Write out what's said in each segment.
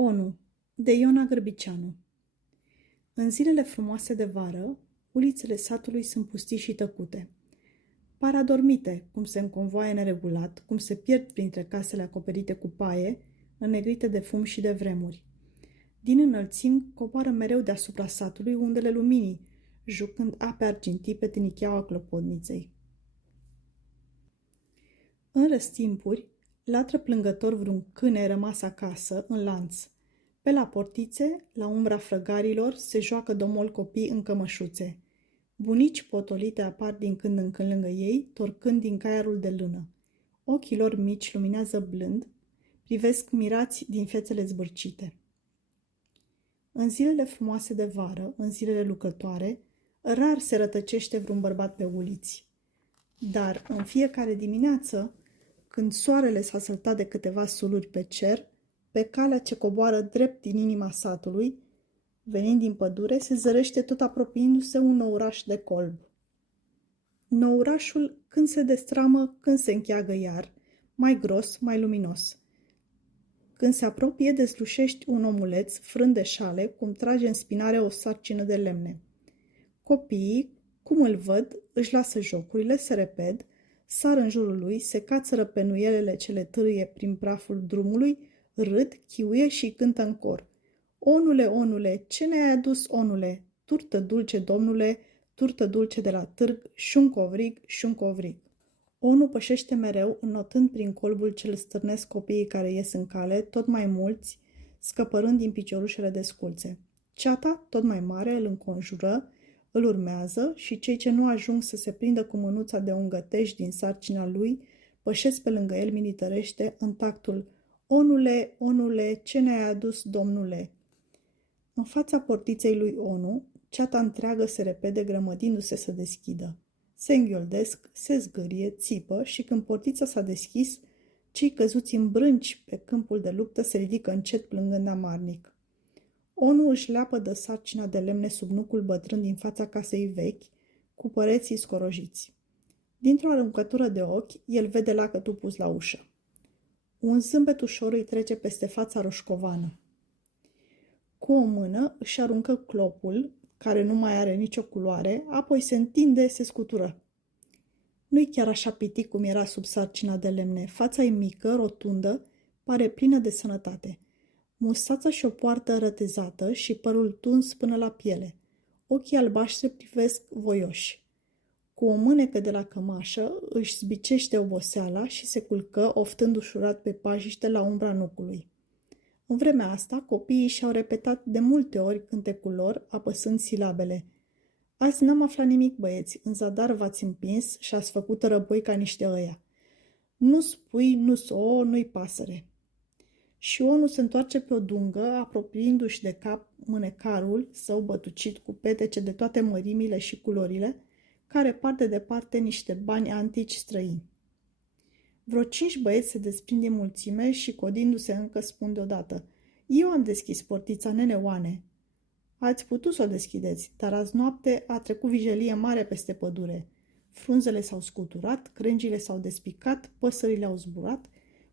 ONU, de Iona Grbiceanu. În zilele frumoase de vară, ulițele satului sunt pustii și tăcute. Par adormite, cum se înconvoaie neregulat, cum se pierd printre casele acoperite cu paie, înnegrite de fum și de vremuri. Din înălțimi coboară mereu deasupra satului undele luminii, jucând ape argintii pe tinicheaua clopotniței. În răstimpuri, latră plângător vreun câine rămas acasă, în lanț. Pe la portițe, la umbra frăgarilor, se joacă domol copii în cămășuțe. Bunici potolite apar din când în când lângă ei, torcând din caiarul de lână. Ochii lor mici luminează blând, privesc mirați din fețele zbârcite. În zilele frumoase de vară, în zilele lucrătoare, rar se rătăcește vreun bărbat pe uliți. Dar în fiecare dimineață, când soarele s-a săltat de câteva suluri pe cer, pe calea ce coboară drept din inima satului, venind din pădure, se zărește tot apropiindu-se un nouraș de colb. Nourașul când se destramă, când se încheagă iar, mai gros, mai luminos. Când se apropie, deslușești un omuleț frânt de șale, cum trage în spinare o sarcină de lemne. Copiii, cum îl văd, își lasă jocurile, se reped, sar în jurul lui, se cațără pe nuielele ce le târâie prin praful drumului, râd, chiuie și cântă în cor. Onule, onule, ce ne-ai adus, onule? Turtă dulce, domnule, turtă dulce de la târg, șuncovrig, șuncovrig. Onu pășește mereu, înnotând prin colbul ce îl stârnesc copiii care ies în cale, tot mai mulți, scăpărând din piciorușele de sculțe. Ceata, tot mai mare, îl înconjură, îl urmează și cei ce nu ajung să se prindă cu mânuța de un găteș din sarcina lui, pășesc pe lângă el militărește în tactul Onule, onule, ce ne-ai adus, domnule? În fața portiței lui Onu, ceata întreagă se repede grămădindu-se să deschidă. Se înghioldesc, se zgârie, țipă și când portița s-a deschis, cei căzuți în brânci pe câmpul de luptă se ridică încet plângând amarnic. Onu își leapă de sarcina de lemne sub nucul bătrân din fața casei vechi, cu păreții scorojiți. Dintr-o aruncătură de ochi, el vede lacătul pus la ușă. Un zâmbet ușor îi trece peste fața roșcovană. Cu o mână își aruncă clopul, care nu mai are nicio culoare, apoi se întinde, se scutură. Nu-i chiar așa pitic cum era sub sarcina de lemne. Fața e mică, rotundă, pare plină de sănătate. Mustața și-o poartă rătezată și părul tuns până la piele. Ochii albaștri privesc voioși. Cu o mânecă de la cămașă își zbicește oboseala și se culcă, oftând ușurat pe pajiște la umbra nucului. În vremea asta, copiii și-au repetat de multe ori cântecul lor, apăsând silabele. Azi n-am aflat nimic, băieți, în zadar v-ați împins și ați făcut răboi ca niște ăia. Nu spui, nu-s o, nu-i pasăre. Și Onu se întoarce pe o dungă, apropiindu-și de cap mânecarul său bătucit cu petece de toate mărimile și culorile, care par de departe niște bani antici străini. Vreo 5 băieți se desprind din mulțime și, codindu-se încă, spun deodată: Eu am deschis portița, nene Oane. Ați putut să o deschideți, dar azi noapte a trecut vijelie mare peste pădure. Frunzele s-au scuturat, crengile s-au despicat, păsările au zburat,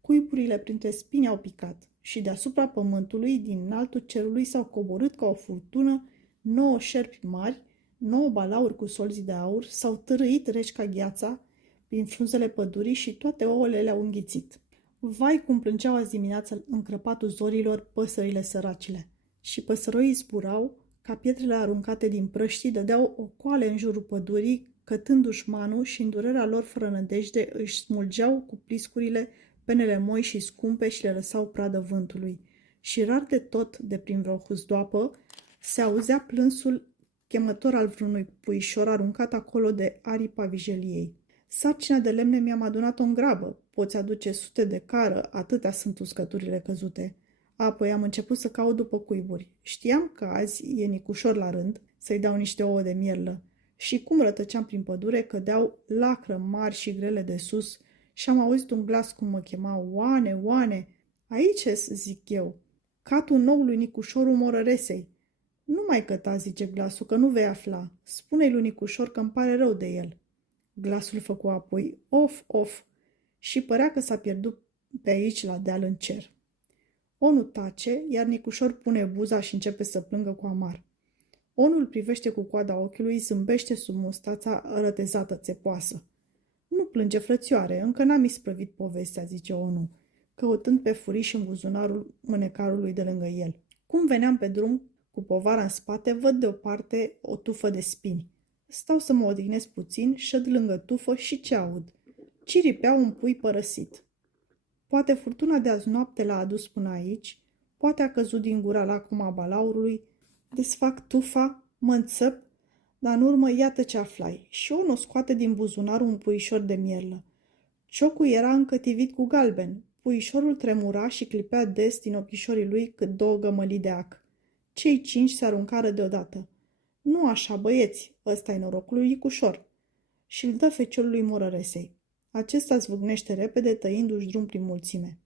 cuiburile printre spini au picat și deasupra pământului, din înaltul cerului, s-au coborât ca o furtună 9 șerpi mari, 9 balauri cu solzi de aur, s-au târâit reci ca gheața prin frunzele pădurii și toate ouăle le-au înghițit. Vai cum plângeau azi dimineață în crăpatul zorilor păsările săracile. Și păsăroii zburau, ca pietrele aruncate din prăștii, dădeau ocoale în jurul pădurii, cătând dușmanul și în durerea lor fără nădejde își smulgeau cu pliscurile penele moi și scumpe și le lăsau pradă vântului. Și rar de tot, de prin vreo huzdoapă, se auzea plânsul chemător al vreunui puișor aruncat acolo de aripa vijeliei. Sarcina de lemne mi-am adunat-o în grabă, poți aduce sute de cară, atâtea sunt uscăturile căzute. Apoi am început să caut după cuiburi. Știam că azi e Nicușor la rând să-i dau niște ouă de mierlă. Și cum rătăceam prin pădure, cădeau lacră mari și grele de sus și am auzit un glas cum mă chema: Oane, Oane! Aici-s, zic eu, catul noului Nicușoru Morăresei. Nu mai căta, zice glasul, că nu vei afla. Spune-i lui Nicușor că îmi pare rău de el. Glasul făcu apoi of, of și părea că s-a pierdut pe aici la deal în cer. Onu tace, iar Nicușor pune buza și începe să plângă cu amar. Onu îl privește cu coada ochiului, zâmbește sub mustața rătezată țepoasă. Nu plânge, frățioare, încă n-am isprăvit povestea, zice Onu, căutând pe furiș în buzunarul mânecarului de lângă el. Cum veneam pe drum cu povara în spate, văd deoparte o tufă de spini. Stau să mă odihnesc puțin, șed lângă tufă și ce aud? Ciripea un pui părăsit. Poate furtuna de azi noapte l-a adus până aici, poate a căzut din gura lacuma balaurului, desfac tufa, mă înțăp, dar în urmă iată ce aflai. Și Onu scoate din buzunar un puișor de mierlă. Ciocul era încătivit cu galben. Puișorul tremura și clipea des din ochișorii lui cât 2 gămălii de ac. Cei 5 se aruncară deodată. Nu așa, băieți, ăsta-i norocul lui Nicușor. Și îl dă feciorului Morăresei. Acesta zvâgnește repede, tăindu-și drum prin mulțime.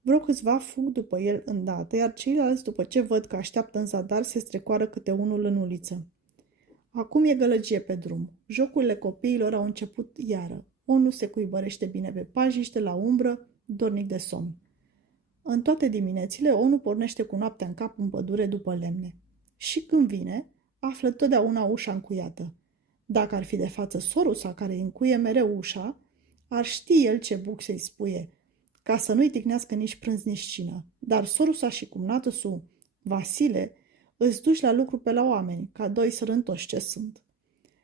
Vreo câțiva fug după el îndată, iar ceilalți, după ce văd că așteaptă în zadar, se strecoară câte unul în uliță. Acum e gălăgie pe drum. Jocurile copiilor au început iară. Onu se cuibărește bine pe pajiște, la umbră, dornic de somn. În toate diminețile, Onu pornește cu noaptea în cap în pădure după lemne. Și când vine, află totdeauna ușa încuiată. Dacă ar fi de față sorusa care îi încuie mereu ușa, ar ști el ce buc să-i spuie, ca să nu-i ticnească nici prânz, nici cină. Dar sorusa și cumnatul su, Vasile, îți duci la lucru pe la oameni, ca 2 sărântoși ce sunt.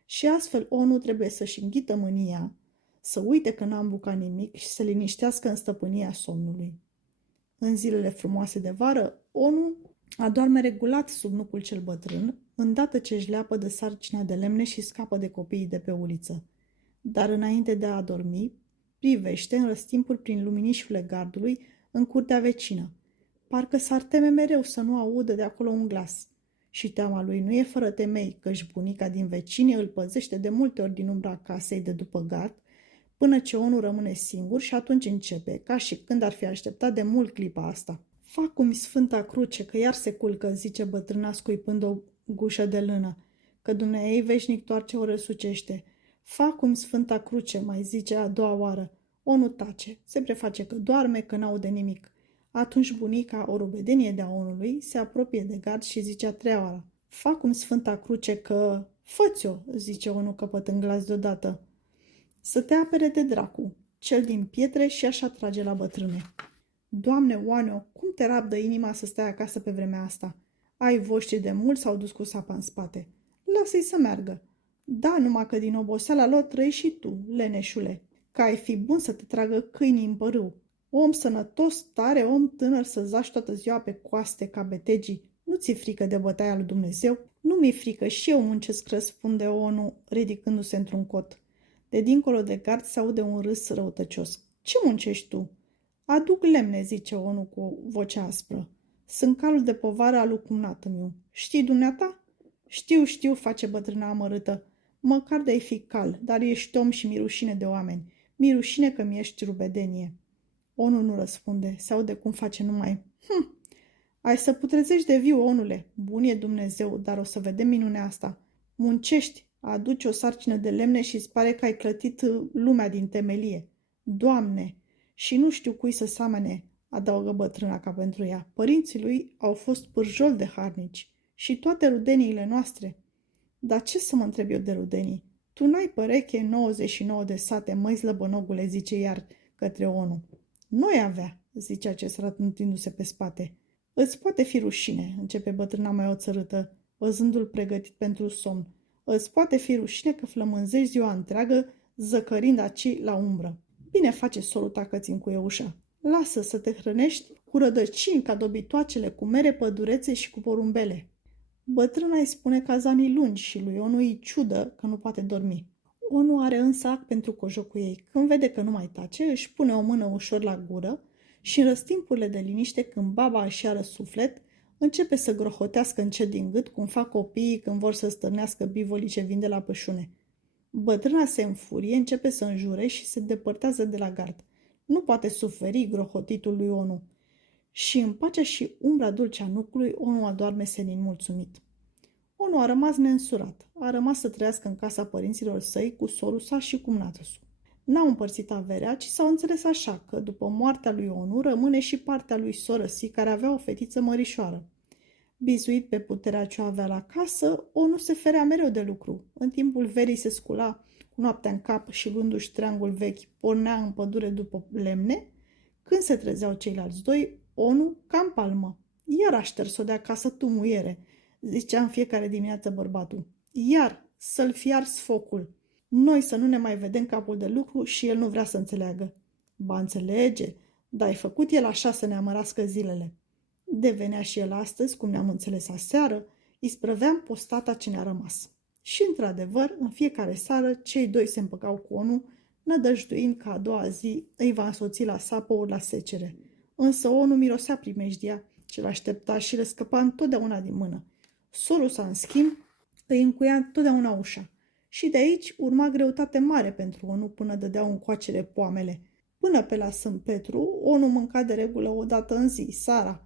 Și astfel Onu trebuie să-și înghită mânia, să uite că n-a îmbucat nimic și să liniștească în stăpânia somnului. În zilele frumoase de vară, Onu adorme regulat sub nucul cel bătrân, îndată ce își leapă de sarcina de lemne și scapă de copiii de pe uliță. Dar înainte de a adormi, privește în răstimpuri prin luminișurile gardului în curtea vecină. Parcă s-ar teme mereu să nu audă de acolo un glas. Și teama lui nu e fără temei, căci bunica din vecine îl păzește de multe ori din umbra casei de după gard, până ce Onu rămâne singur și atunci începe, ca și când ar fi așteptat de mult clipa asta. Fac cum-i Sfânta Cruce, că iar se culcă, zice bătrâna scuipând o gușă de lână, că dumneaei veșnic toarce o răsucește. Fac cum Sfânta Cruce, mai zice a doua oară. Onu tace, se preface că doarme, că n-aude nimic. Atunci bunica, o rubedenie de-a Onului, se apropie de gard și zice a treia oară. Fac cum Sfânta Cruce că... Fă-ți-o, zice Onu căpătând glas deodată. Să te apere de dracu, cel din pietre, și așa trage la bătrâne. Doamne, Oaneo, cum te rabdă inima să stai acasă pe vremea asta? Ai voștri de mult s-au dus cu sapa în spate. Lasă-i să meargă. Da, numai că din oboseala lor trăi și tu, leneșule, că ai fi bun să te tragă câinii în părâu. Om sănătos, tare, om tânăr să zași toată ziua pe coaste ca betegii. Nu ți-e frică de bătaia lui Dumnezeu? Nu mi-e frică, și eu muncesc, răspunde Onu, ridicându-se într-un cot. De dincolo de gard se aude un râs răutăcios. Ce muncești tu? Aduc lemne, zice Onu cu o voce aspră. Sunt calul de povară al lui cumnată-miu. Știi dumneata? Știu, face bătrâna amărâtă. Măcar de-ai fi cal, dar ești om și mi-rușine de oameni. Mi-rușine că mi-ești rubedenie. Onu nu răspunde, se aude cum face numai. Ai să putrezești de viu, Onule. Bun e Dumnezeu, dar o să vedem minunea asta. Muncești, aduci o sarcină de lemne și îți pare că ai clătit lumea din temelie. Doamne! Și nu știu cui să samene, adaugă bătrâna ca pentru ea. Părinții lui au fost pârjol de harnici și toate rudeniile noastre. Dar ce să mă întreb eu de rudenii? Tu n-ai păreche 99 de sate, măi slăbănogule, zice iar către Onu. Noi avea, zice acest rătântindu-se pe spate. Îți poate fi rușine, începe bătrâna mai oțărâtă, văzându-l pregătit pentru somn. Îți poate fi rușine că flămânzești ziua întreagă, zăcărind aci la umbră. Bine face soluta că ți încuie ușa. Lasă să te hrănești cu rădăcini ca dobitoacele, cu mere pădurețe și cu porumbele. Bătrâna îi spune cazanii lungi și lui Onu îi ciudă că nu poate dormi. Onu are însă ac pentru cojocul ei. Când vede că nu mai tace, își pune o mână ușor la gură și în răstimpurile de liniște, când baba își iară suflet, începe să grohotească încet din gât, cum fac copiii când vor să stârnească bivolii ce vin de la pășune. Bătrâna se înfurie, începe să înjure și se depărtează de la gard. Nu poate suferi grohotitul lui Onu. Și în pacea și umbra dulce a nucului, Onu adorme senin mulțumit. Onu a rămas neînsurat. A rămas să trăiască în casa părinților săi cu sorusa și cumnată-su. N-au împărțit averea, ci s-au înțeles așa că, după moartea lui Onu, rămâne și partea lui Sorăsi, care avea o fetiță mărișoară. Bizuit pe puterea ce o avea la casă, Onu se ferea mereu de lucru. În timpul verii se scula cu noaptea în cap și luându-și treangul vechi, pornea în pădure după lemne. Când se trezeau ceilalți doi, Onu cam palmă. Iar a șters-o de acasă tu, muiere, zicea în fiecare dimineață bărbatul. Iar să-l fi ars focul. Noi să nu ne mai vedem capul de lucru și el nu vrea să înțeleagă. Ba înțelege, dar ai făcut el așa să ne amărască zilele. Devenea și el astăzi, cum ne-am înțeles aseară, isprăveam postata ce ne-a rămas. Și, într-adevăr, în fiecare seară, cei doi se împăcau cu Onu, nădăjduind că a doua zi îi va însoți la sapă ori la secere. Însă Onu mirosea primejdia ce l-aștepta și le scăpa întotdeauna din mână. Sorusa, în schimb, îi încuia întotdeauna ușa. Și de aici urma greutate mare pentru Onu până dădeau în coacere poamele. Până pe la Sfânt Petru, Onu mânca de regulă o dată în zi, seara.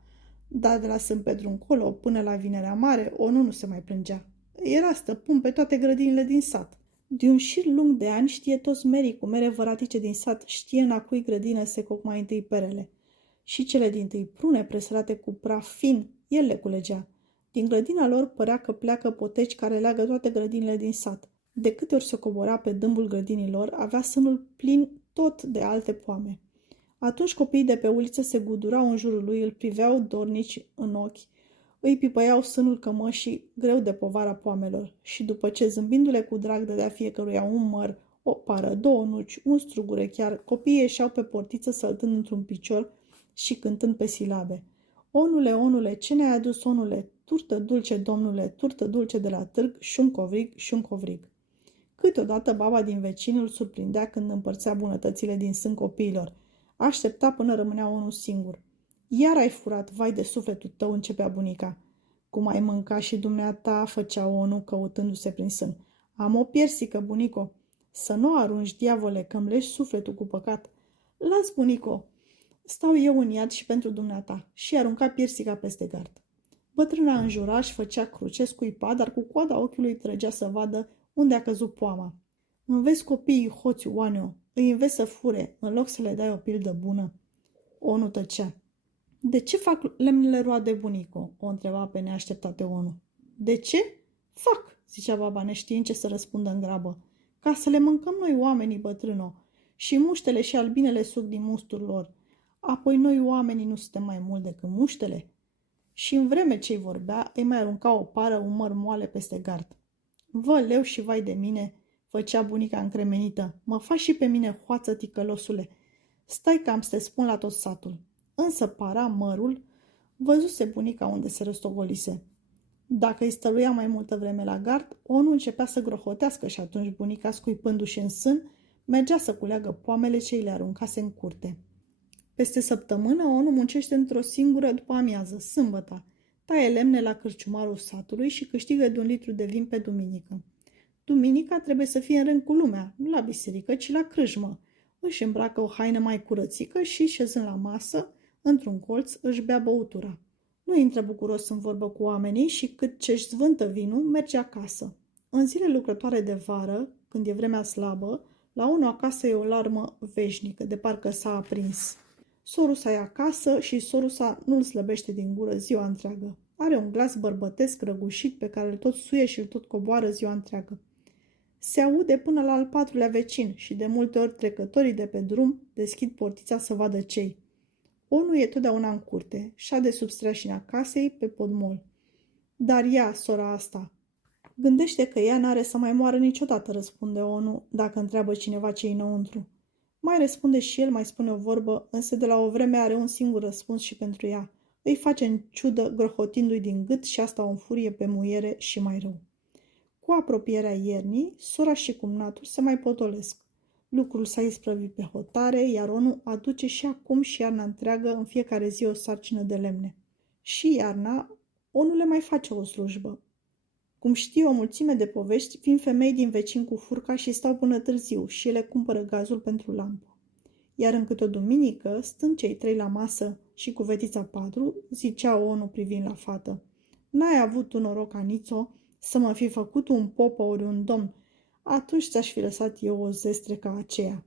Dar de la Sfânt Petru încolo, până la Vinerea Mare, Onu nu se mai plângea. Era stăpân pe toate grădinile din sat. De un șir lung de ani știe toți merii cu mere văratice din sat, știe în a cui grădină se coc mai întâi perele. Și cele dintâi prune presărate cu praf fin, el le culegea. Din grădina lor părea că pleacă poteci care leagă toate grădinile din sat. De câte ori se cobora pe dâmbul grădinilor, avea sânul plin tot de alte poame. Atunci copiii de pe uliță se gudurau în jurul lui, îl priveau dornici în ochi, îi pipăiau sânul cămășii greu de povara poamelor și după ce zâmbindu-le cu drag dădea fiecăruia un măr, o pară, două nuci, un strugure chiar, copiii ieșeau pe portiță săltând într-un picior și cântând pe silabe. Onule, onule, ce ne-ai adus, onule? Turtă dulce, domnule, turtă dulce de la târg, șun covrig, șun covrig. Câteodată baba din vecin îl surprindea când împărțea bunătățile din sân copiilor. Aștepta până rămânea unul singur. Iar ai furat, vai de sufletul tău, începea bunica. Cum ai mâncat și dumneata, făcea Onu căutându-se prin sân. Am o piersică, bunico. Să nu arunci, diavole, că-mi leși sufletul cu păcat. Las, bunico, stau eu în iad și pentru dumneata. Și arunca piersica peste gard. Bătrâna înjura și făcea cruce, scuipa, dar cu coada ochiului trăgea să vadă unde a căzut poama. Înveți copiii hoți, Oaneo, îi înveți să fure, în loc să le dai o pildă bună. Onu tăcea. De ce fac lemnele roade, bunico? O întreba pe neașteptate Onu. De ce? Fac, zicea baba, neștiind ce să răspundă în grabă. Ca să le mâncăm noi oamenii, bătrâno. Și muștele și albinele suc din mustul lor. Apoi noi oamenii nu suntem mai mult decât muștele? Și în vreme ce-i vorbea, îi mai arunca o pară, un măr moale peste gard. Vă, leu și vai de mine, făcea bunica încremenită, mă faci și pe mine hoață, ticălosule. Stai că am să te spun la tot satul. Însă para, mărul, văzuse bunica unde se răstogolise. Dacă îi stăluia mai multă vreme la gard, Onu începea să grohotească și atunci bunica, scuipându-și în sân, mergea să culeagă poamele ce îi le aruncase în curte. Peste săptămână, Onu muncește într-o singură după amiază, sâmbăta. Taie lemne la cârciumarul satului și câștigă de 1 litru de vin pe duminică. Duminica trebuie să fie în rând cu lumea, nu la biserică, ci la crâșmă. Își îmbracă o haină mai curățică și, șezând la masă, într-un colț, își bea băutura. Nu intră bucuros în vorbă cu oamenii și cât ce-și zvântă vinul, merge acasă. În zile lucrătoare de vară, când e vremea slabă, la unul acasă e o larmă veșnică, de parcă s-a aprins. Sorusa e acasă și sorusa nu-l slăbește din gură ziua întreagă. Are un glas bărbătesc răgușit pe care îl tot suie și îl tot coboară ziua întreagă. Se aude până la al patrulea vecin și de multe ori trecătorii de pe drum deschid portița să vadă cei. Onu e totdeauna în curte, șade sub streașina casei pe podmol. Dar ea, sora asta, gândește că ea n-are să mai moară niciodată, răspunde Onu, dacă întreabă cineva ce-i înăuntru. Mai răspunde și el, mai spune o vorbă, însă de la o vreme are un singur răspuns și pentru ea. Îi face în ciudă, grohotindu-i din gât și asta o înfurie pe muiere și mai rău. Cu apropierea iernii, sora și cumnatul se mai potolesc. Lucrul s-a isprăvit pe hotare, iar Onu aduce și acum și iarna întreagă în fiecare zi o sarcină de lemne. Și iarna, Onu le mai face o slujbă. Cum știe o mulțime de povești, vin femei din vecin cu furca și stau până târziu și ele cumpără gazul pentru lampă. Iar în câte o duminică, stând cei trei la masă și cu fetița 4, zicea Onu privind la fată. N-ai avut un noroc, Anițo, să mă fi făcut un popă ori un domn, atunci ți-aș fi lăsat eu o zestre ca aceea.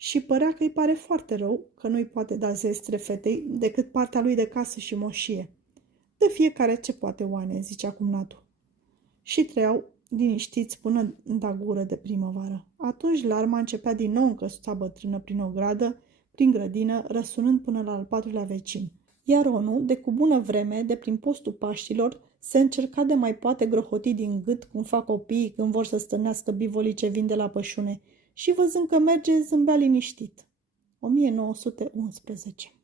Și părea că îi pare foarte rău că nu-i poate da zestre fetei decât partea lui de casă și moșie. "Dă fiecare ce poate, Oane," zicea cumnatul. Și trăiau liniștiți până da gură de primăvară. Atunci larma începea din nou în căsuța bătrână prin ogradă, prin grădină, răsunând până la al patrulea vecin. Iar Onu, de cu bună vreme, de prin postul Paștilor, se încerca de mai poate grohoti din gât cum fac copiii când vor să stârnească bivolii ce vin de la pășune și, văzând că merge, zâmbea liniștit. 1911